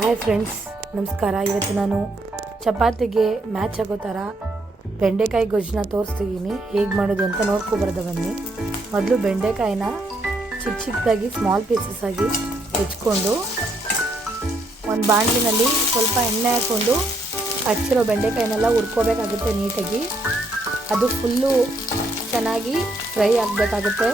Hi friends, ನಮಸ್ಕಾರ. ಇವತ್ತು ನಾನು ಚಪಾತಿಗೆ ಮ್ಯಾಚ್ ಆಗೋ ಥರ ಬೆಂಡೆಕಾಯಿ ಗೊಜ್ಜನ್ನ ತೋರಿಸ್ತಿದ್ದೀನಿ. ಹೇಗೆ ಮಾಡೋದು ಅಂತ ನೋಡ್ಕೊಬಾರ್ದು ಬನ್ನಿ. ಮೊದಲು ಬೆಂಡೆಕಾಯಿನ ಚಿಕ್ಕದಾಗಿ ಸ್ಮಾಲ್ ಪೀಸಸ್ ಆಗಿ ಹೆಚ್ಕೊಂಡು ಒಂದು ಬಾಣಲಿನಲ್ಲಿ ಸ್ವಲ್ಪ ಎಣ್ಣೆ ಹಾಕ್ಕೊಂಡು ಹಚ್ಚಿರೋ ಬೆಂಡೆಕಾಯಿನೆಲ್ಲ ಹುರ್ಕೋಬೇಕಾಗುತ್ತೆ ನೀಟಾಗಿ. ಅದು ಫುಲ್ಲು ಚೆನ್ನಾಗಿ ಫ್ರೈ ಆಗಬೇಕಾಗುತ್ತೆ.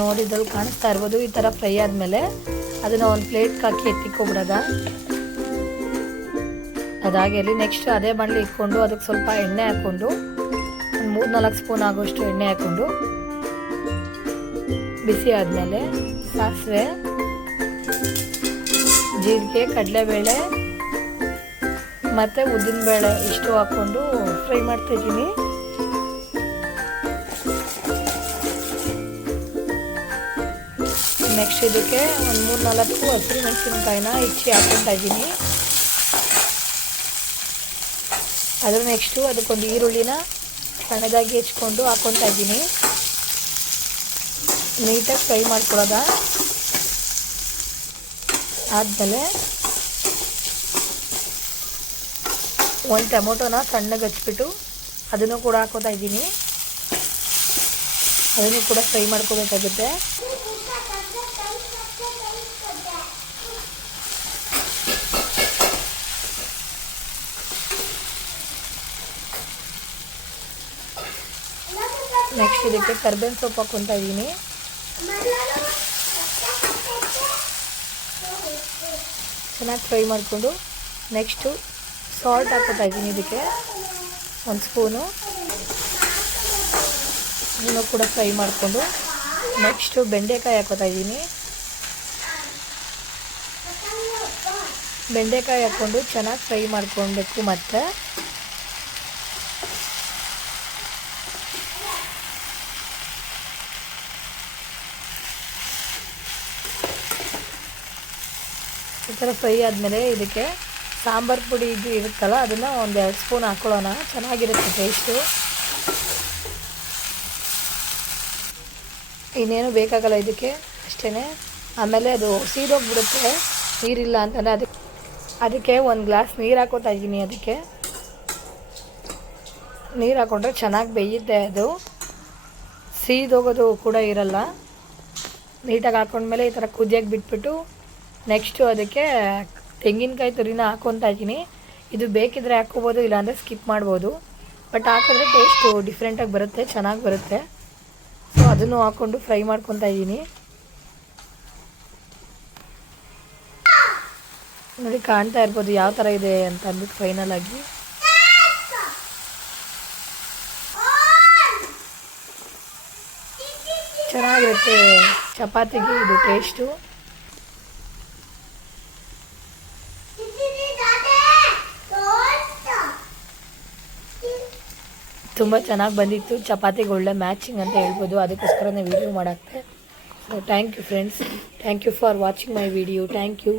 ನೋಡಿದ್ರಲ್ಲಿ ಕಾಣಿಸ್ತಾ ಇರ್ಬೋದು. ಈ ಥರ ಫ್ರೈ ಆದಮೇಲೆ ಅದನ್ನು ಒಂದು ಪ್ಲೇಟ್ಗೆ ಹಾಕಿ ಎತ್ತಿಕೊಬಿಡೋದ. ಅದಾಗಿರಲಿ. ನೆಕ್ಸ್ಟ್ ಅದೇ ಬಾಣಲಿ ಇಟ್ಕೊಂಡು ಅದಕ್ಕೆ ಸ್ವಲ್ಪ ಎಣ್ಣೆ ಹಾಕ್ಕೊಂಡು ಒಂದು 3-4 ಸ್ಪೂನ್ ಆಗೋಷ್ಟು ಎಣ್ಣೆ ಹಾಕ್ಕೊಂಡು ಬಿಸಿ ಆದಮೇಲೆ ಸಾಸಿವೆ, ಜೀರಿಗೆ, ಕಡಲೆಬೇಳೆ ಮತ್ತು ಉದ್ದಿನಬೇಳೆ ಇಷ್ಟು ಹಾಕ್ಕೊಂಡು ಫ್ರೈ ಮಾಡ್ತಾಯಿದ್ದೀನಿ. ನೆಕ್ಸ್ಟ್ ಇದಕ್ಕೆ ಒಂದು 3-4 ಹಸಿರು ಮೆಣಸಿನ್ಕಾಯಿನ ಹೆಚ್ಚಿ ಹಾಕ್ಕೊತಾ ಇದ್ದೀನಿ. ಅದ್ರ ನೆಕ್ಸ್ಟು ಅದಕ್ಕೊಂದು ಈರುಳ್ಳಿನ ಸಣ್ಣದಾಗಿ ಹೆಚ್ಕೊಂಡು ಹಾಕ್ಕೊತಾ ಇದ್ದೀನಿ. ನೀಟಾಗಿ ಫ್ರೈ ಮಾಡ್ಕೊಳ್ಳೋದ. ಆದಮೇಲೆ ಒಂದು ಟೊಮೊಟೊನ ಸಣ್ಣಗೆ ಹಚ್ಬಿಟ್ಟು ಅದನ್ನು ಕೂಡ ಹಾಕ್ಕೊತಾ ಇದ್ದೀನಿ. ಅದನ್ನು ಕೂಡ ಫ್ರೈ ಮಾಡ್ಕೋಬೇಕಾಗುತ್ತೆ. ನೆಕ್ಸ್ಟ್ ಇದಕ್ಕೆ ಕರ್ಬೇವಿನ ಸೊಪ್ಪು ಹಾಕ್ಕೊತಾ ಇದ್ದೀನಿ. ಚೆನ್ನಾಗಿ ಫ್ರೈ ಮಾಡಿಕೊಂಡು ನೆಕ್ಸ್ಟು ಸಾಲ್ಟ್ ಹಾಕ್ಕೊತಾ ಇದ್ದೀನಿ. ಇದಕ್ಕೆ 1 ಸ್ಪೂನು ಇದನ್ನು ಕೂಡ ಫ್ರೈ ಮಾಡಿಕೊಂಡು ನೆಕ್ಸ್ಟು ಬೆಂಡೆಕಾಯಿ ಹಾಕ್ಕೊತಾ ಇದ್ದೀನಿ. ಬೆಂಡೆಕಾಯಿ ಹಾಕ್ಕೊಂಡು ಚೆನ್ನಾಗಿ ಫ್ರೈ ಮಾಡ್ಕೊಳ್ಬೇಕು. ಮತ್ತು ಈ ಥರ ಫ್ರೈ ಆದಮೇಲೆ ಇದಕ್ಕೆ ಸಾಂಬಾರು ಪುಡಿ ಇರುತ್ತಲ್ಲ ಅದನ್ನು ಒಂದು 2 ಸ್ಪೂನ್ ಹಾಕ್ಕೊಳ್ಳೋಣ. ಚೆನ್ನಾಗಿರುತ್ತೆ ಟೇಸ್ಟು. ಇನ್ನೇನು ಬೇಕಾಗಲ್ಲ ಇದಕ್ಕೆ, ಅಷ್ಟೇ. ಆಮೇಲೆ ಅದು ಸೀದೋಗ್ಬಿಡುತ್ತೆ ನೀರಿಲ್ಲ ಅಂತಂದರೆ ಅದಕ್ಕೆ 1 ಗ್ಲಾಸ್ ನೀರು ಹಾಕ್ಕೊತಾ ಇದ್ದೀನಿ. ಅದಕ್ಕೆ ನೀರು ಹಾಕ್ಕೊಂಡ್ರೆ ಚೆನ್ನಾಗಿ ಬೇಯುತ್ತೆ. ಅದು ಸೀದೋಗೋದು ಕೂಡ ಇರಲ್ಲ. ನೀಟಾಗಿ ಹಾಕ್ಕೊಂಡ್ಮೇಲೆ ಈ ಥರ ಕುದಿಯೋಕ್ಕೆ ಬಿಟ್ಬಿಟ್ಟು ನೆಕ್ಸ್ಟು ಅದಕ್ಕೆ ತೆಂಗಿನಕಾಯಿ ತುರಿನ ಹಾಕ್ಕೊತಾ ಇದ್ದೀನಿ. ಇದು ಬೇಕಿದ್ರೆ ಹಾಕ್ಕೋಬೋದು, ಇಲ್ಲಾಂದರೆ ಸ್ಕಿಪ್ ಮಾಡ್ಬೋದು. ಬಟ್ ಹಾಕಿದ್ರೆ ಟೇಸ್ಟು ಡಿಫ್ರೆಂಟಾಗಿ ಬರುತ್ತೆ, ಚೆನ್ನಾಗಿ ಬರುತ್ತೆ. ಸೊ ಅದನ್ನು ಹಾಕ್ಕೊಂಡು ಫ್ರೈ ಮಾಡ್ಕೊತಾ ಇದ್ದೀನಿ. ನೋಡಿ, ಕಾಣ್ತಾ ಇರ್ಬೋದು ಯಾವ ಥರ ಇದೆ ಅಂತ ಅಂದ್ಬಿಟ್ಟು ಫೈನಲ್ ಆಗಿ. ಚೆನ್ನಾಗಿರುತ್ತೆ ಚಪಾತಿಗೆ ಇದು ಟೇಸ್ಟು. ತುಂಬ ಚೆನ್ನಾಗಿ ಬಂದಿತ್ತು. ಚಪಾತಿಗೆ ಒಳ್ಳೆ ಮ್ಯಾಚಿಂಗ್ ಅಂತ ಹೇಳ್ಬೋದು. ಅದಕ್ಕೋಸ್ಕರನೇ ವಿಡಿಯೋ ಮಾಡಾಕ್ತೆ. So thank you friends. Thank you for watching my video. Thank you.